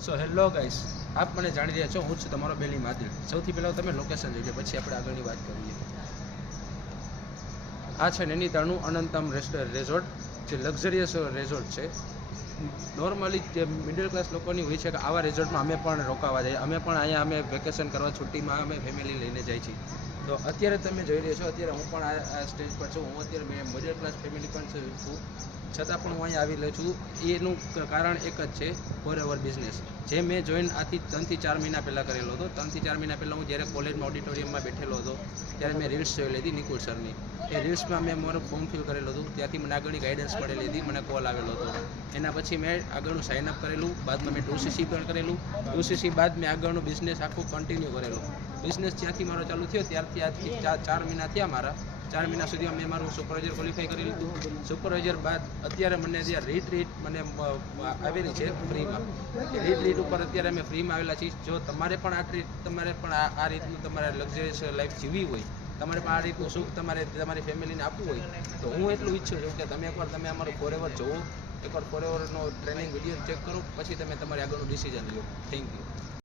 So hello guys, આપ મને જાણી રહ્યા છો, હું છું તમારો બેલી માદિલ। સૌથી પહેલાં તમે લોકેશન જોઈ લો, પછી આપણે આગળની વાત કરીએ। આ છે નૈનીતાળનું અનંતમ રેઝોર્ટ, જે લક્ઝરિયસ રેઝોર્ટ છે। નોર્મલી જે મિડલ ક્લાસ લોકોની હોય છે કે આવા રિઝોર્ટમાં અમે પણ રોકાવા જઈએ, અમે પણ અહીંયા અમે વેકેશન કરવા છુટ્ટીમાં અમે ફેમિલી લઈને જાય છીએ। તો અત્યારે તમે જોઈ રહ્યા છો, અત્યારે હું પણ આ સ્ટેજ પર છું। હું અત્યારે મેં મિડલ ક્લાસ ફેમિલી પણ છું, છતાં પણ હું અહીંયા આવી રહ્યો છું। એનું કારણ એક જ છે, ફોરએવર બિઝનેસ, જે મેં જોઈન આથી 3 થી 4 મહિના પહેલાં કરેલો હતો। 3 થી 4 મહિના પહેલાં હું જ્યારે કોલેજમાં ઓડિટોરિયમમાં બેઠેલો હતો, ત્યારે મેં રીલ્સ જોઈ લીધી નિકુલ સરની। એ રીલ્સમાં મેં મારું ફોર્મ ફિલ કરેલું હતું, ત્યાંથી મને આગળની ગાઈડન્સ મળેલી હતી, મને કોલ આવેલો હતો। એના પછી મેં આગળનું સાઇનઅપ કરેલું, બાદમાં મેં 2CC પણ કરેલું। 2CC બાદ મેં આગળનું બિઝનેસ આખું કન્ટિન્યુ કરેલું। બિઝનેસ જ્યાંથી મારો ચાલુ થયો ત્યારથી આજથી 4 મહિના થયા મારા। 4 મહિના સુધી મેં મારું સુપરવાઇઝર ક્વોલિફાઈ કરી લીધું। સુપરવાઇઝર બાદ અત્યારે મને જે રીટ્રીટ મને આવેલી છે ફ્રીમાં, એ રીટ્રીટ ઉપર અત્યારે અમે ફ્રીમાં આવેલા છીએ। જો તમારે પણ તમારે પણ આ રીતનું તમારે લક્ઝરિયસ લાઈફ જીવવી હોય, તમારે પણ આ રીતનું સુખ તમારી ફેમિલીને આપવું હોય, તો હું એટલું ઈચ્છું છું કે તમે એકવાર અમારું ફોરએવર જોવો, એકવાર ફોરએવરનો ટ્રેનિંગ વિડીયો ચેક કરો, પછી તમે તમારે આગળનું ડિસિઝન લો। Thank you.